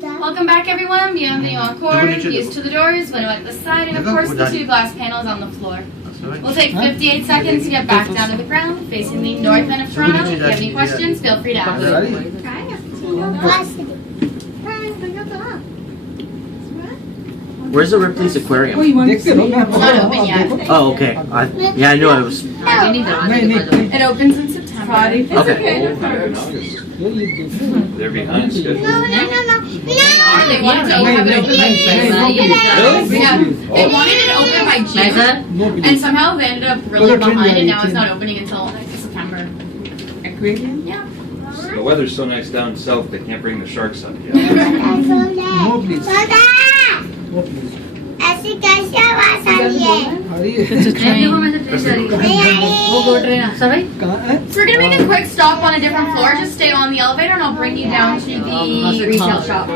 Welcome back, everyone. Beyond the encore, views to the doors, window at the side, and of course the two glass panels on the floor. We'll take 58 seconds to get back down to the ground, facing the north end of Toronto. If you have any questions, feel free to ask. Where's the Ripley's Aquarium? It's not open yet. Oh, okay. I knew it was. It opens in September. Okay. They're behind schedule. They wanted to have it open by June. Yeah, they wanted it open by June, and somehow they ended up really behind, and now it's not opening until September. Aquarium? Yeah. The weather's so nice down south, they can't bring the sharks up yet. No, please. No, please. It's a train. We're gonna make a quick stop on a different floor. Just stay on the elevator, and I'll bring you down to the retail shop.